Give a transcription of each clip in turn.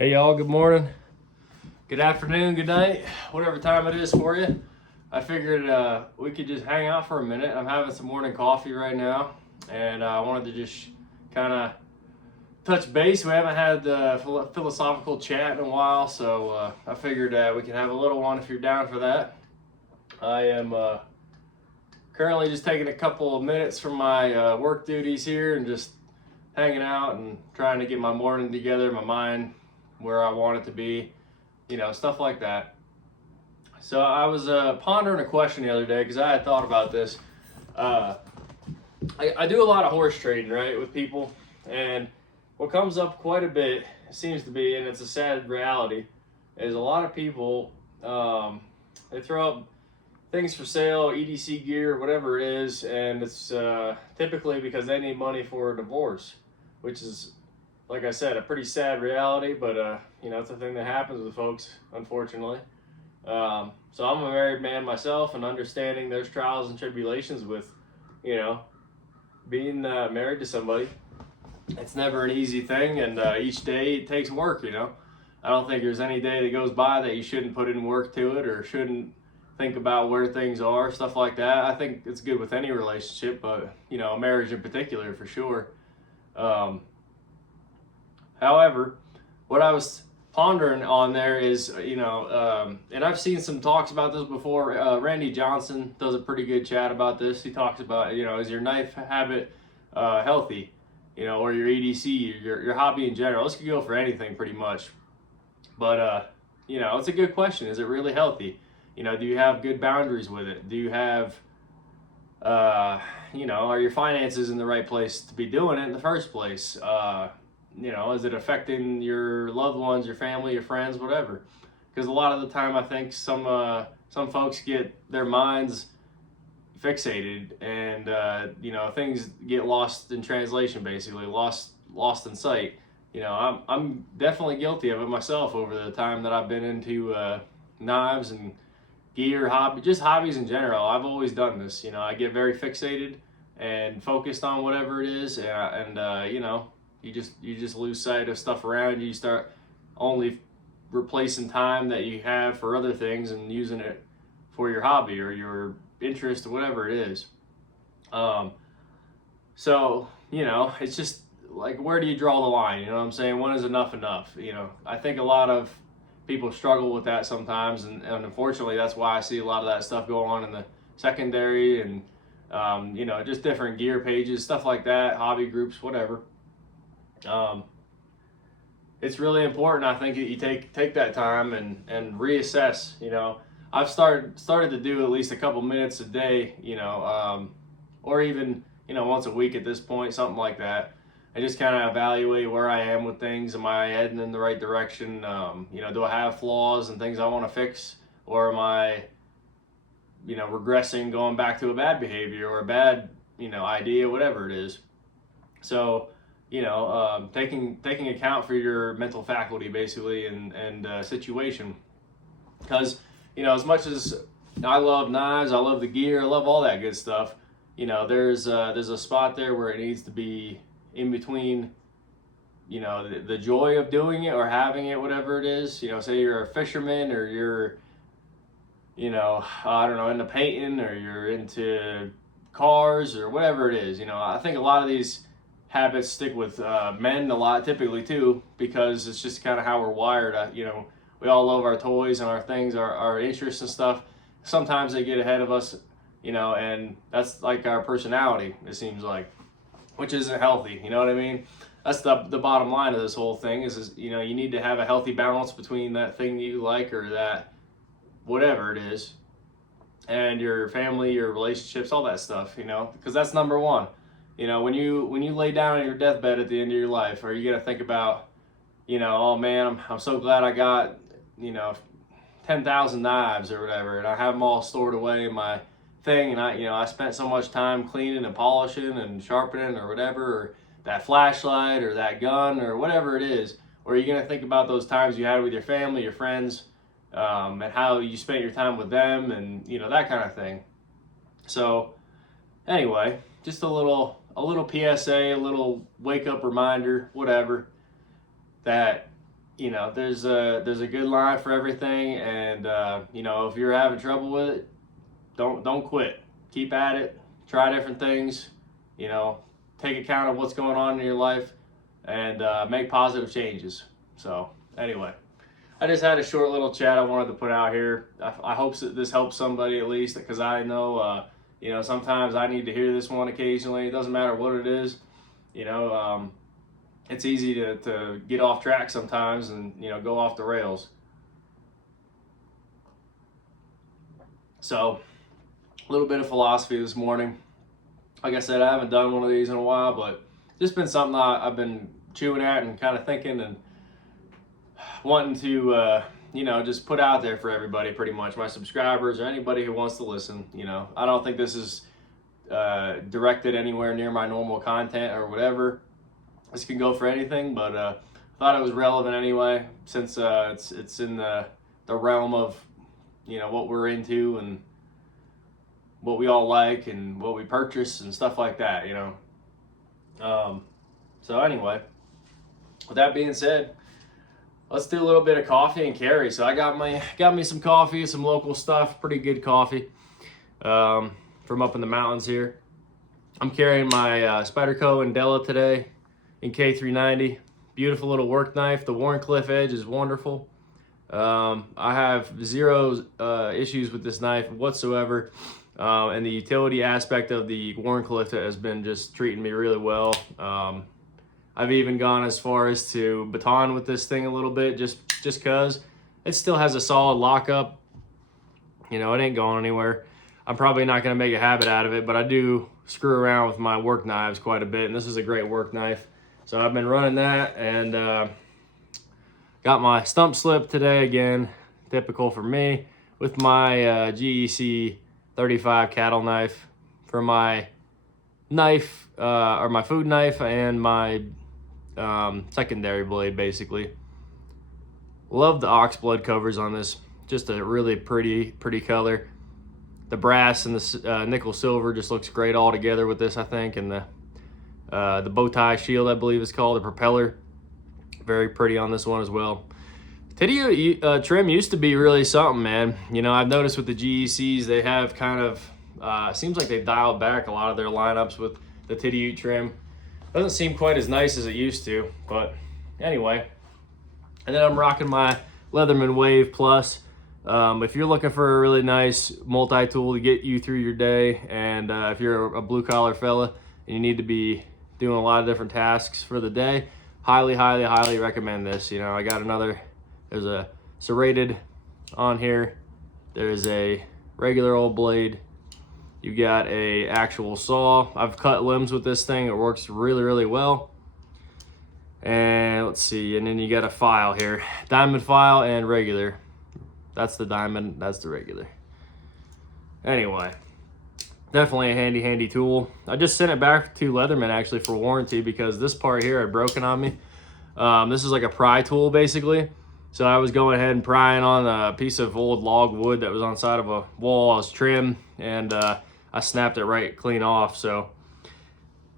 Hey y'all, good morning, good afternoon, good night, whatever time it is for you. I figured we could just hang out for a minute. I'm having some morning coffee right now, and I wanted to just kind of touch base. We haven't had the philosophical chat in a while, so I figured we could have a little one if you're down for that. I am currently just taking a couple of minutes from my work duties here and just hanging out and trying to get my morning together, my mind where I want it to be, stuff like that. So I was pondering a question the other day because I had thought about this. I do a lot of horse trading, right, with people, and what comes up quite a bit seems to be, and it's a sad reality, is a lot of people they throw up things for sale, EDC gear, whatever it is, and it's typically because they need money for a divorce, which is, like I said, a pretty sad reality, but it's a thing that happens with folks, unfortunately. So I'm a married man myself, and understanding there's trials and tribulations with, being married to somebody. It's never an easy thing, and each day it takes work. I don't think there's any day that goes by that you shouldn't put in work to it or shouldn't think about where things are, stuff like that. I think it's good with any relationship, but a marriage in particular, for sure. However, what I was pondering on there is, and I've seen some talks about this before. Randy Johnson does a pretty good chat about this. He talks about, is your knife habit healthy, or your EDC, your hobby in general. This could go for anything pretty much. But, it's a good question. Is it really healthy? Do you have good boundaries with it? Do you have, are your finances in the right place to be doing it in the first place? Is it affecting your loved ones, your family, your friends, whatever? Because a lot of the time, I think some folks get their minds fixated, and things get lost in translation, basically lost in sight. I'm definitely guilty of it myself over the time that I've been into knives and gear, hobbies in general. I've always done this. I get very fixated and focused on whatever it is, and you just lose sight of stuff around you. You start only replacing time that you have for other things and using it for your hobby or your interest or whatever it is. So it's just like, where do you draw the line? You know what I'm saying? When is enough enough? I think a lot of people struggle with that sometimes, and unfortunately that's why I see a lot of that stuff go on in the secondary and just different gear pages, stuff like that, hobby groups, whatever. It's really important, I think, that you take that time and reassess. I've started to do at least a couple minutes a day, or even once a week at this point, something like that. I just kind of evaluate where I am with things. Am I heading in the right direction? Do I have flaws and things I want to fix, or am I regressing, going back to a bad behavior or a bad idea, whatever it is. So taking account for your mental faculty, basically, and situation. Because as much as I love knives, I love the gear, I love all that good stuff, there's a spot there where it needs to be in between, the joy of doing it or having it, whatever it is. Say you're a fisherman, or you're I don't know, into painting, or you're into cars, or whatever it is. I think a lot of these habits stick with men a lot, typically, too, because it's just kind of how we're wired. We all love our toys and our things, our interests and stuff. Sometimes they get ahead of us, and that's like our personality, it seems like, which isn't healthy. You know what I mean? That's the bottom line of this whole thing is you need to have a healthy balance between that thing you like, or that whatever it is, and your family, your relationships, all that stuff, because that's number one. When you lay down on your deathbed at the end of your life, are you gonna think about, oh man, I'm so glad I got 10,000 knives or whatever, and I have them all stored away in my thing, and I spent so much time cleaning and polishing and sharpening or whatever, or that flashlight or that gun or whatever it is? Or are you gonna think about those times you had with your family, your friends, and how you spent your time with them, and that kind of thing? So anyway, just a little PSA, a little wake up reminder, whatever, that you know, there's a good line for everything, and you know, if you're having trouble with it, don't quit. Keep at it. Try different things. You know, take account of what's going on in your life, and make positive changes. So anyway, I just had a short little chat I wanted to put out here. I hope that this helps somebody at least, because I know you know, sometimes I need to hear this one occasionally. It doesn't matter what it is. You know, it's easy to get off track sometimes and, you know, go off the rails. So, a little bit of philosophy this morning. Like I said, I haven't done one of these in a while, but just been something I've been chewing at and kind of thinking and wanting to, you know, just put out there for everybody, pretty much, my subscribers or anybody who wants to listen. You know, I don't think this is directed anywhere near my normal content or whatever. This can go for anything, but I thought it was relevant anyway, since it's in the realm of, you know, what we're into and what we all like and what we purchase and stuff like that, you know. So anyway, with that being said, let's do a little bit of coffee and carry. So I got me some coffee, some local stuff, pretty good coffee from up in the mountains here. I'm carrying my Spyderco Indela today in K390. Beautiful little work knife. The Wharncliffe edge is wonderful. I have zero issues with this knife whatsoever. And the utility aspect of the Wharncliffe has been just treating me really well. I've even gone as far as to baton with this thing a little bit, just cause it still has a solid lockup. You know, it ain't going anywhere. I'm probably not gonna make a habit out of it, but I do screw around with my work knives quite a bit, and this is a great work knife. So I've been running that, and got my stump slip today again, typical for me, with my GEC 35 cattle knife for my knife, or my food knife, and my secondary blade, basically. Love the ox blood covers on this. Just a really pretty color. The brass and the nickel silver just looks great all together with this, I think. And the bow tie shield, I believe it's called, the propeller, very pretty on this one as well. Titty trim used to be really something, man. You know, I've noticed with the GECs, they have kind of, seems like they dialed back a lot of their lineups with the titty trim. Doesn't seem quite as nice as it used to, but anyway. And then I'm rocking my Leatherman Wave Plus. If you're looking for a really nice multi-tool to get you through your day, and if you're a blue-collar fella and you need to be doing a lot of different tasks for the day, highly recommend this. You know, I got another, there's a serrated on here. There's a regular old blade. You got a actual saw. I've cut limbs with this thing. It works really well. And let's see, and then you got a file here. Diamond file and regular. That's the diamond, that's the regular. Anyway, definitely a handy tool. I just sent it back to Leatherman actually for warranty, because this part here had broken on me. This is like a pry tool basically. So I was going ahead and prying on a piece of old log wood that was on the side of a wall. I was trim, and I snapped it right clean off. So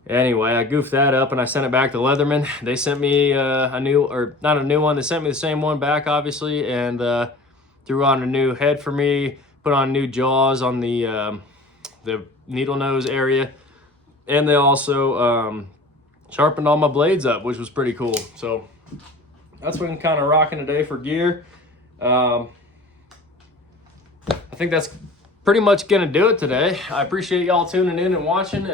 anyway, I goofed that up and I sent it back to Leatherman. They sent me a new, or not a new one, they sent me the same one back obviously, and threw on a new head for me, put on new jaws on the needle nose area, and they also sharpened all my blades up, which was pretty cool. So that's what I'm kind of rocking today for gear. I think that's pretty much gonna do it today. I appreciate y'all tuning in and watching.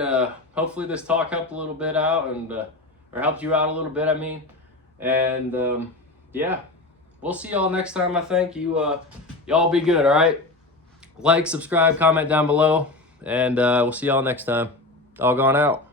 Hopefully this talk helped a little bit out, and or helped you out a little bit, I mean. And yeah, we'll see y'all next time. I think y'all be good. All right, like, subscribe, comment down below, and we'll see y'all next time. All gone out.